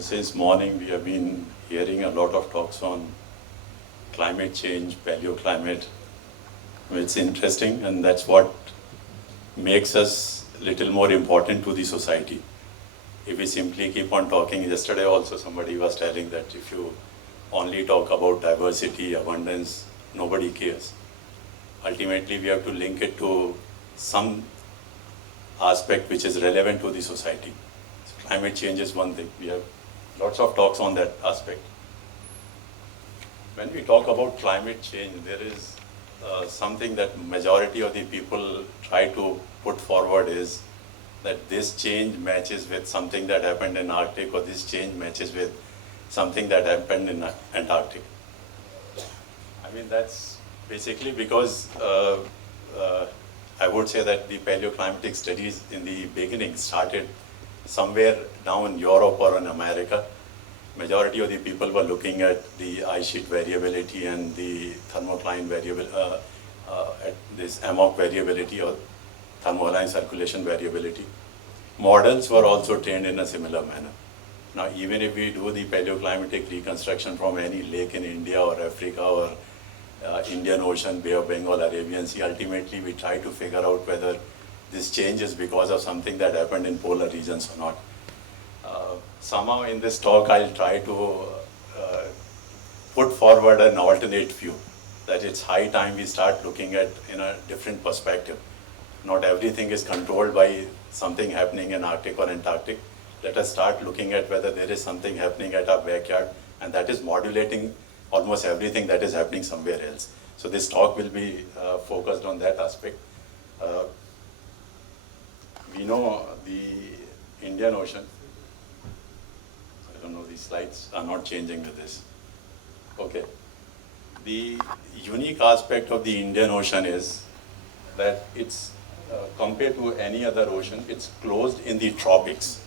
Since morning, we have been hearing a lot of talks on climate change, paleoclimate. It's interesting, and that's what makes us a little more important to the society. If we simply keep on talking, yesterday also somebody was telling that if you only talk about diversity, abundance, nobody cares. Ultimately, we have to link it to some aspect which is relevant to the society. So climate change is one thing. We have lots of talks on that aspect. When we talk about climate change, there is something that majority of the people try to put forward is that this change matches with something that happened in Arctic, or this change matches with something that happened in Antarctic. I mean, that's basically because I would say that the paleoclimatic studies in the beginning started somewhere down in Europe or in America. Majority of the people were looking at the ice sheet variability and the thermocline variability, at this amok variability or thermohaline circulation variability. Models were also trained in a similar manner. Now, even if we do the paleoclimatic reconstruction from any lake in India or Africa or Indian Ocean, Bay of Bengal, Arabian Sea, ultimately we try to figure out whether this change is because of something that happened in polar regions or not. Somehow in this talk, I'll try to put forward an alternate view, that it's high time we start looking at in a different perspective. Not everything is controlled by something happening in Arctic or Antarctic. Let us start looking at whether there is something happening at our backyard, and that is modulating almost everything that is happening somewhere else. So this talk will be focused on that aspect. We know the Indian Ocean. I don't know, these slides are not changing with this. Okay. The unique aspect of the Indian Ocean is that it's, compared to any other ocean, it's closed in the tropics.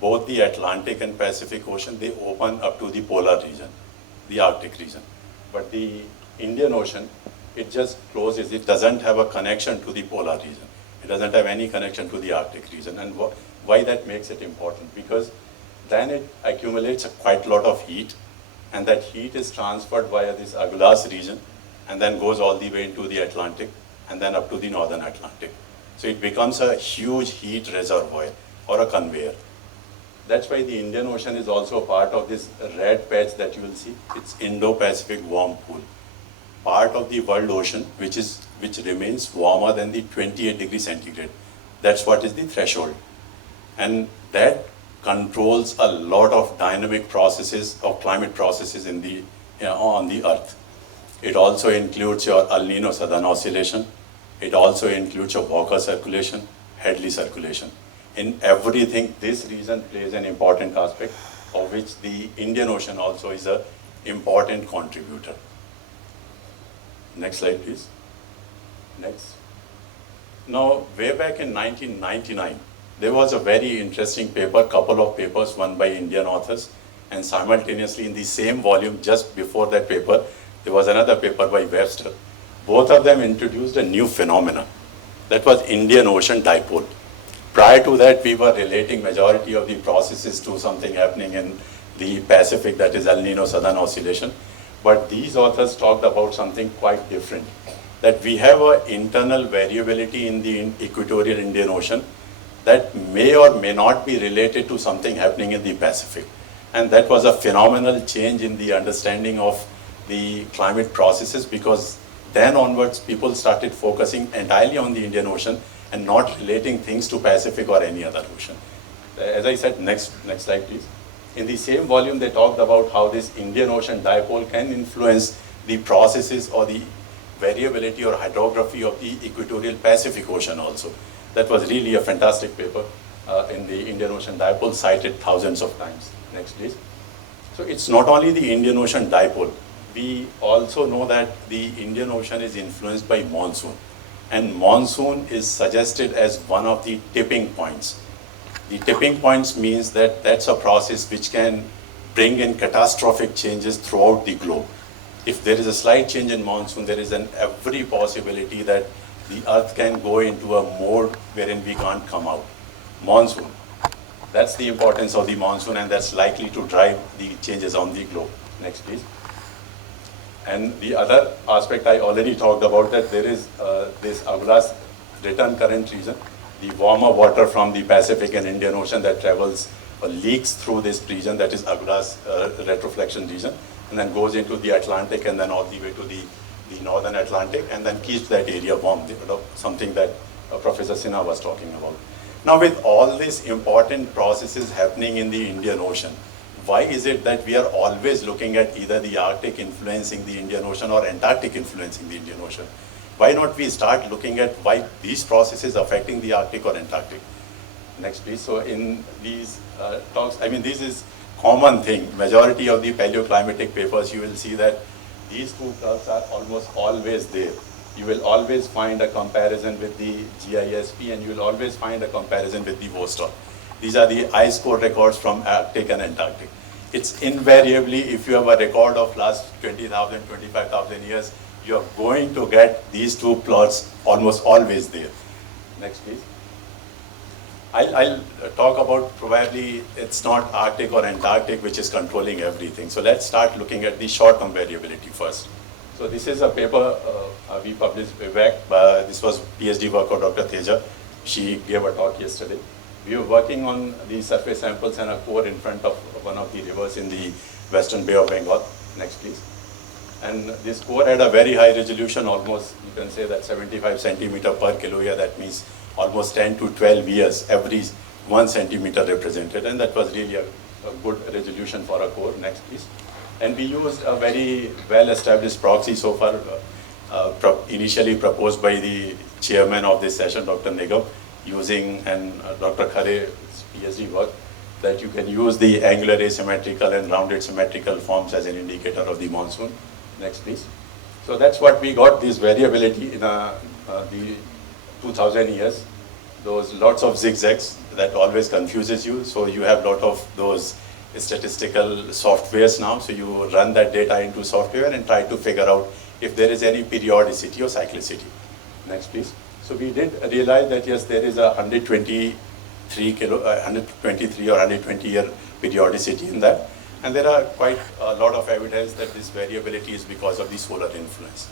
Both the Atlantic and Pacific Ocean, they open up to the polar region, the Arctic region. But the Indian Ocean, it just closes. It doesn't have a connection to the polar region. It doesn't have any connection to the Arctic region. And why that makes it important? Because then it accumulates quite a lot of heat, and that heat is transferred via this Agulhas region and then goes all the way into the Atlantic and then up to the northern Atlantic. So it becomes a huge heat reservoir or a conveyor. That's why the Indian Ocean is also part of this red patch that you will see. It's Indo-Pacific warm pool. Part of the world ocean, which remains warmer than the 28 degrees centigrade. That's what is the threshold. And that controls a lot of dynamic processes of climate processes in the, on the Earth. It also includes your El Nino Southern Oscillation. It also includes your Walker circulation, Hadley circulation. In everything, this region plays an important aspect, of which the Indian Ocean also is an important contributor. Next slide, please. Next. Now, way back in 1999, there was a very interesting paper, couple of papers, one by Indian authors, and simultaneously in the same volume, just before that paper, there was another paper by Webster. Both of them introduced a new phenomenon. That was Indian Ocean dipole. Prior to that, we were relating majority of the processes to something happening in the Pacific, that is El Nino Southern Oscillation. But these authors talked about something quite different, that we have an internal variability in the equatorial Indian Ocean that may or may not be related to something happening in the Pacific. And that was a phenomenal change in the understanding of the climate processes, because then onwards, people started focusing entirely on the Indian Ocean and not relating things to Pacific or any other ocean. As I said, next slide, please. In the same volume, they talked about how this Indian Ocean dipole can influence the processes or the variability or hydrography of the equatorial Pacific Ocean also. That was really a fantastic paper in the Indian Ocean dipole, cited thousands of times. Next, please. So it's not only the Indian Ocean dipole. We also know that the Indian Ocean is influenced by monsoon. And monsoon is suggested as one of the tipping points. The tipping points means that that's a process which can bring in catastrophic changes throughout the globe. If there is a slight change in monsoon, there is every possibility that the Earth can go into a mode wherein we can't come out. Monsoon. That's the importance of the monsoon, and that's likely to drive the changes on the globe. Next, please. And the other aspect I already talked about, that there is this Agulhas return current region, the warmer water from the Pacific and Indian Ocean that travels or leaks through this region, that is Agulhas retroflexion region, and then goes into the Atlantic and then all the way to the northern Atlantic, and then keeps that area warm, something that Professor Sinha was talking about. Now, with all these important processes happening in the Indian Ocean, why is it that we are always looking at either the Arctic influencing the Indian Ocean or Antarctic influencing the Indian Ocean? Why not we start looking at why these processes affecting the Arctic or Antarctic? Next, please. So in these talks, I mean, this is common thing. Majority of the paleoclimatic papers, you will see that these two curves are almost always there. You will always find a comparison with the GISP, and you will always find a comparison with the Vostok. These are the ice core records from Arctic and Antarctic. It's invariably, if you have a record of last 20,000, 25,000 years, you're going to get these two plots almost always there. Next, please. I'll talk about probably it's not Arctic or Antarctic which is controlling everything. So let's start looking at the short-term variability first. So this is a paper we published way back. This was PhD work of Dr. Teja. She gave a talk yesterday. We were working on the surface samples and a core in front of one of the rivers in the Western Bay of Bengal. Next, please. And this core had a very high resolution, almost, you can say that 75 centimeter per kilo year. That means almost 10 to 12 years, every 1 centimeter represented. And that was really a good resolution for a core. Next, please. And we used a very well-established proxy so far, initially proposed by the chairman of this session, Dr. Nigam, using, and Dr. Khare's PhD work, that you can use the angular asymmetrical and rounded symmetrical forms as an indicator of the monsoon. Next, please. So that's what we got, this variability in the 2000 years. Those lots of zigzags that always confuses you. So you have lot of those statistical softwares now. So you run that data into software and try to figure out if there is any periodicity or cyclicity. Next, please. So we did realize that yes, there is a 123 or 120 year periodicity in that. And there are quite a lot of evidence that this variability is because of the solar influence.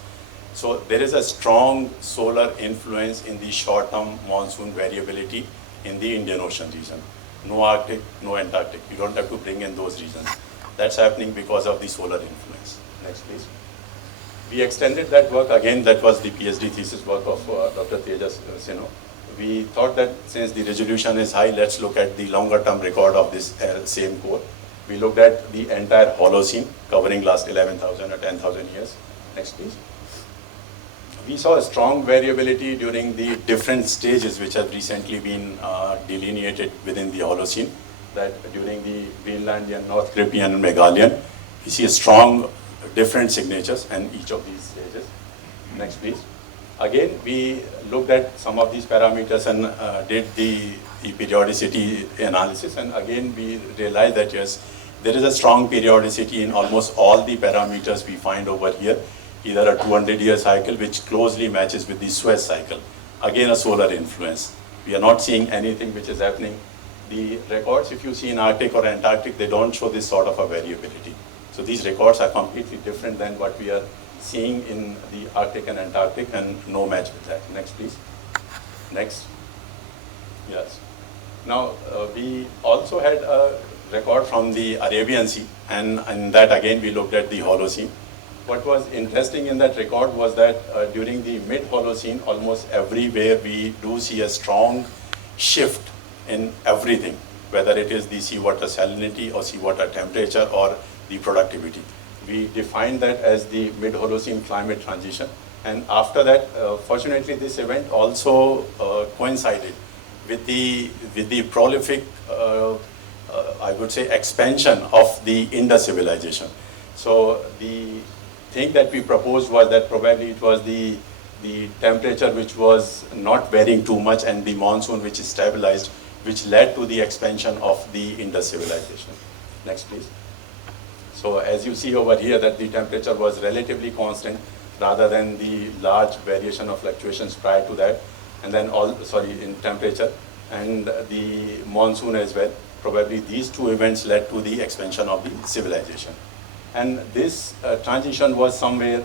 So there is a strong solar influence in the short-term monsoon variability in the Indian Ocean region. No Arctic, no Antarctic. You don't have to bring in those regions. That's happening because of the solar influence. Next, please. We extended that work again. That was the PhD thesis work of Dr. Teja Sinha. We thought that since the resolution is high, let's look at the longer-term record of this same core. We looked at the entire Holocene, covering last 11,000 or 10,000 years. Next, please. We saw a strong variability during the different stages which have recently been delineated within the Holocene. That during the Greenlandian, North Caribbean, and Meghalayan, we see a strong different signatures in each of these stages. Next, please. Again, we looked at some of these parameters and did the periodicity analysis. And again, we realized that yes, there is a strong periodicity in almost all the parameters we find over here. Either a 200-year cycle, which closely matches with the Suez cycle. Again, a solar influence. We are not seeing anything which is happening. The records, if you see in Arctic or Antarctic, they don't show this sort of a variability. So these records are completely different than what we are seeing in the Arctic and Antarctic, and no match with that. Next, please. Next. Yes. Now, we also had a record from the Arabian Sea, and in that again we looked at the Holocene. What was interesting in that record was that during the mid-Holocene, almost everywhere we do see a strong shift in everything, whether it is the seawater salinity or seawater temperature or the productivity. We defined that as the mid-Holocene climate transition. And after that, fortunately, this event also coincided with the prolific, I would say, expansion of the Indus civilization. So the thing that we proposed was that probably it was the temperature which was not varying too much and the monsoon which is stabilized, which led to the expansion of the Indus civilization. Next, please. So as you see over here that the temperature was relatively constant rather than the large variation of fluctuations prior to that, and then in temperature, and the monsoon as well. probably these two events led to the expansion of the civilization. And this transition was somewhere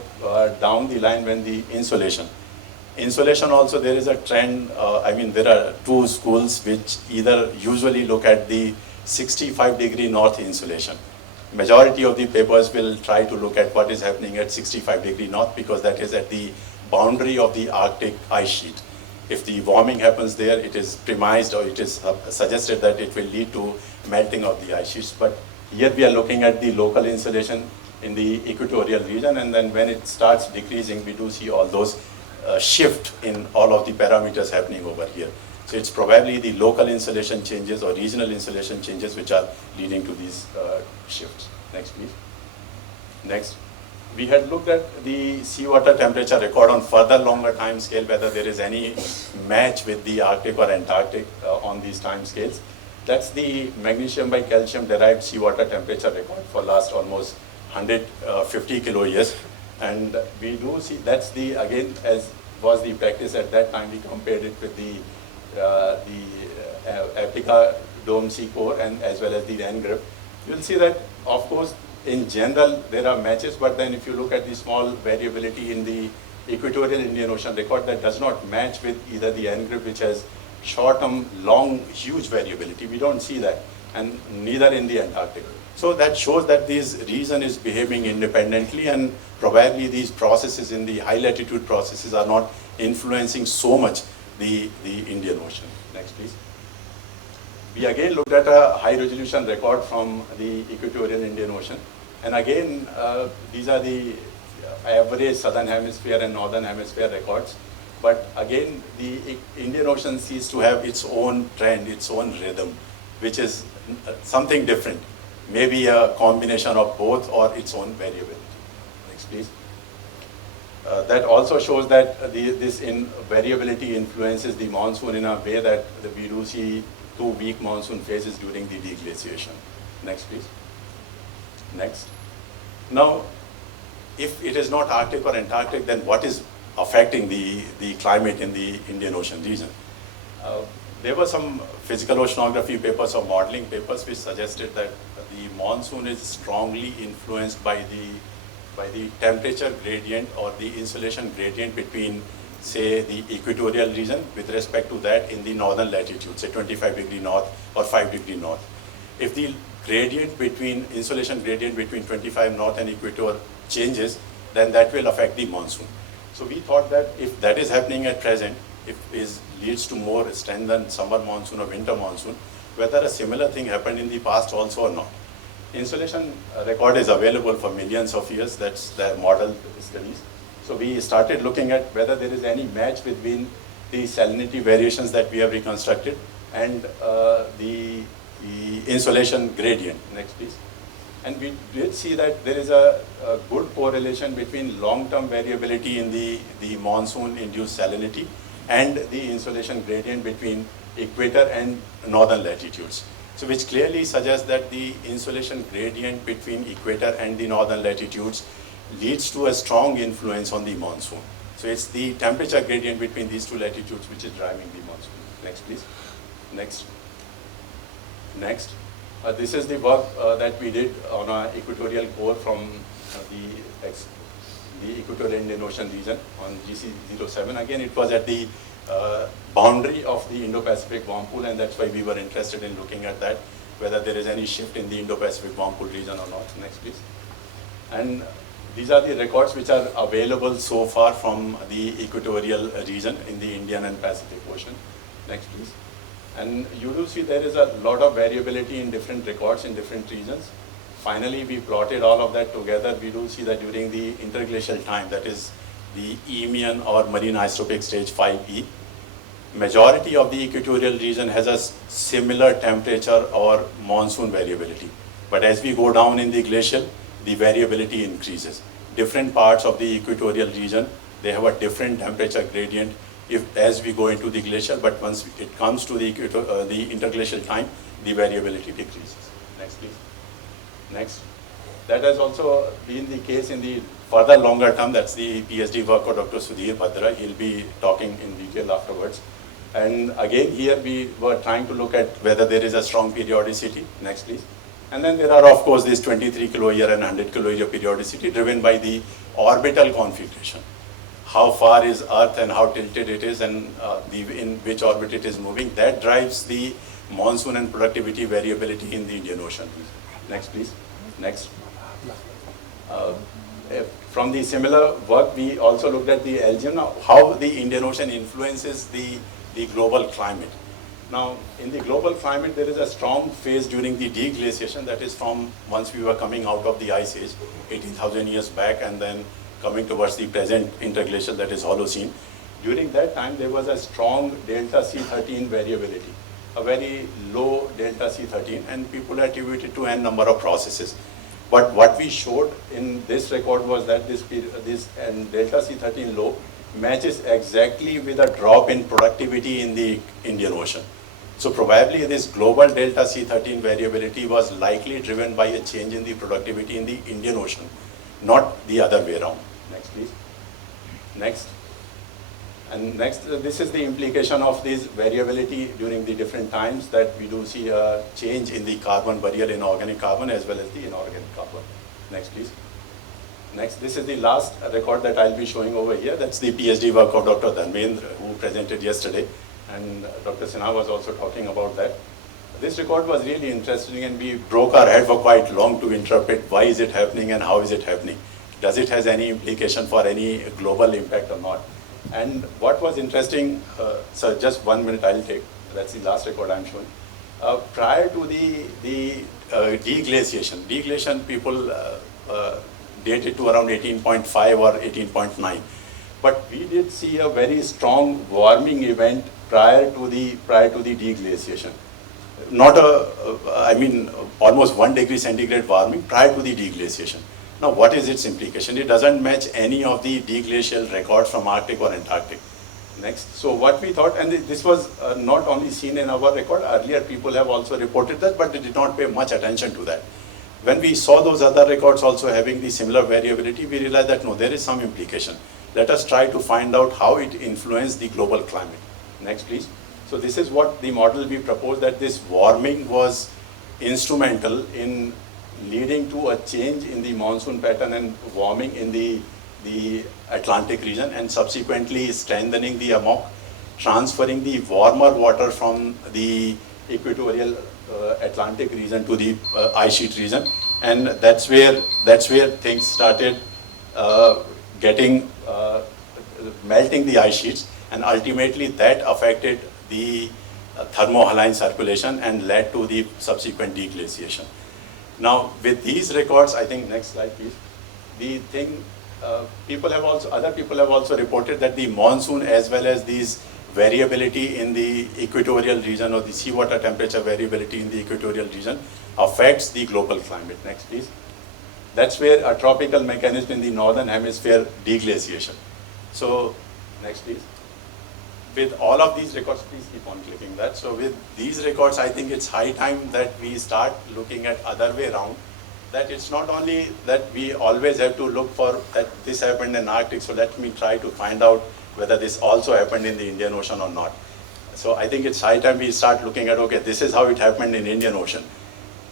down the line when the insolation. Insolation also, there is a trend, there are two schools which either usually look at the 65-degree north insolation. Majority of the papers will try to look at what is happening at 65-degree north because that is at the boundary of the Arctic ice sheet. If the warming happens there, it is premised or it is suggested that it will lead to melting of the ice sheets. But here we are looking at the local insolation in the equatorial region, and then when it starts decreasing, we do see all those shift in all of the parameters happening over here. So it's probably the local insolation changes or regional insolation changes which are leading to these shifts. Next, please. Next. We had looked at the seawater temperature record on further longer time scale, whether there is any match with the Arctic or Antarctic on these time scales. That's the magnesium by calcium derived seawater temperature record for last almost 150 kilo years. And we do see that's the, again, as was the practice at that time, we compared it with the Africa dome sea core and as well as the NGRIP. You'll see that, of course, in general, there are matches, but then if you look at the small variability in the equatorial Indian Ocean record, that does not match with either the NGRIP, which has short-term, long, huge variability. We don't see that, and neither in the Antarctic. So that shows that this region is behaving independently, and probably these processes in the high latitude processes are not influencing so much the Indian Ocean. Next, please. We again looked at a high resolution record from the equatorial Indian Ocean. And again, these are the average southern hemisphere and northern hemisphere records. But again, the Indian Ocean seems to have its own trend, its own rhythm, which is something different. Maybe a combination of both or its own variability. Next, please. That also shows that this variability influences the monsoon in a way that we do see 2 weak monsoon phases during the deglaciation. Next, please. Next. Now, if it is not Arctic or Antarctic, then what is affecting the climate in the Indian Ocean region? There were some physical oceanography papers or modeling papers which suggested that the monsoon is strongly influenced by the temperature gradient or the insolation gradient between, say, the equatorial region with respect to that in the northern latitude, say 25-degree north or 5-degree north. If the gradient between, insolation gradient between 25 north and equator changes, then that will affect the monsoon. So we thought that if that is happening at present, if it leads to more strengthened summer monsoon or winter monsoon, whether a similar thing happened in the past also or not. Insolation record is available for millions of years, that's the model studies. So we started looking at whether there is any match between the salinity variations that we have reconstructed and the insolation gradient. Next, please. And we did see that there is a good correlation between long-term variability in the monsoon-induced salinity and the insolation gradient between equator and northern latitudes. So which clearly suggests that the insolation gradient between equator and the northern latitudes leads to a strong influence on the monsoon. So it's the temperature gradient between these two latitudes which is driving the monsoon. Next, please. Next. Next. This is the work that we did on our equatorial core from the equatorial Indian Ocean region on GC07. Again, it was at the boundary of the Indo-Pacific warm pool, and that's why we were interested in looking at that, whether there is any shift in the Indo-Pacific warm pool region or not. Next, please. And these are the records which are available so far from the equatorial region in the Indian and Pacific Ocean. Next, please. And you will see there is a lot of variability in different records in different regions. Finally, we plotted all of that together. We do see that during the interglacial time, that is the Eemian or marine isotopic stage 5E, majority of the equatorial region has a similar temperature or monsoon variability. But as we go down in the glacial, the variability increases. Different parts of the equatorial region, they have a different temperature gradient as we go into the glacial, but once it comes to the interglacial time, the variability decreases. Next, please. Next. That has also been the case in the further longer term. That's the PhD work of Dr. Sudhir Bhadra. He'll be talking in detail afterwards. And again, here we were trying to look at whether there is a strong periodicity. Next, please. And then there are, of course, this 23 kiloyear and 100 kiloyear periodicity driven by the orbital configuration. How far is Earth and how tilted it is, and in which orbit it is moving. That drives the monsoon and productivity variability in the Indian Ocean. Next, please. Next. From the similar work, we also looked at the algae, how the Indian Ocean influences the global climate. Now, in the global climate, there is a strong phase during the deglaciation, that is from once we were coming out of the ice age, 18,000 years back, and then coming towards the present interglacial, that is Holocene. During that time, there was a strong delta C13 variability, a very low delta C13, and people attribute it to n number of processes. But what we showed in this record was that this delta C13 low matches exactly with a drop in productivity in the Indian Ocean. So probably this global delta C13 variability was likely driven by a change in the productivity in the Indian Ocean, not the other way around. Next, please. Next. And next, this is the implication of this variability during the different times, that we do see a change in the carbon burial in organic carbon as well as the inorganic carbon. Next, please. Next, this is the last record that I'll be showing over here. That's the PhD work of Dr. Dharmendra, who presented yesterday, and Dr. Sinha was also talking about that. This record was really interesting, and we broke our head for quite long to interpret why is it happening and how is it happening. Does it has any implication for any global impact or not? And what was interesting, so just 1 minute I'll take, that's the last record I'm showing. Prior to the deglaciation people dated to around 18.5 or 18.9. But we did see a very strong warming event prior to the deglaciation. Not almost 1 degree centigrade warming prior to the deglaciation. Now, what is its implication? It doesn't match any of the deglacial records from Arctic or Antarctic. Next. So what we thought, and this was not only seen in our record, earlier people have also reported that, but they did not pay much attention to that. When we saw those other records also having the similar variability, we realized that no, there is some implication. Let us try to find out how it influenced the global climate. Next, please. So this is what the model we proposed, that this warming was instrumental in leading to a change in the monsoon pattern and warming in the Atlantic region, and subsequently strengthening the amok, transferring the warmer water from the equatorial Atlantic region to the ice sheet region, and that's where things started melting the ice sheets, and ultimately that affected the thermohaline circulation and led to the subsequent deglaciation. Now, with these records, I think next slide, please. The thing other people have also reported that the monsoon as well as these variability in the equatorial region, or the seawater temperature variability in the equatorial region, affects the global climate. Next, please. That's where a tropical mechanism in the northern hemisphere deglaciation. So, next, please. With all of these records, please keep on clicking that. So with these records, I think it's high time that we start looking at other way around. That it's not only that we always have to look for that this happened in Arctic, so let me try to find out whether this also happened in the Indian Ocean or not. So I think it's high time we start looking at, okay, this is how it happened in Indian Ocean.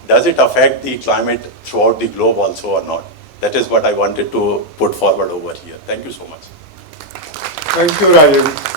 Does it affect the climate throughout the globe also or not? That is what I wanted to put forward over here. Thank you so much. Thank you, Rajiv.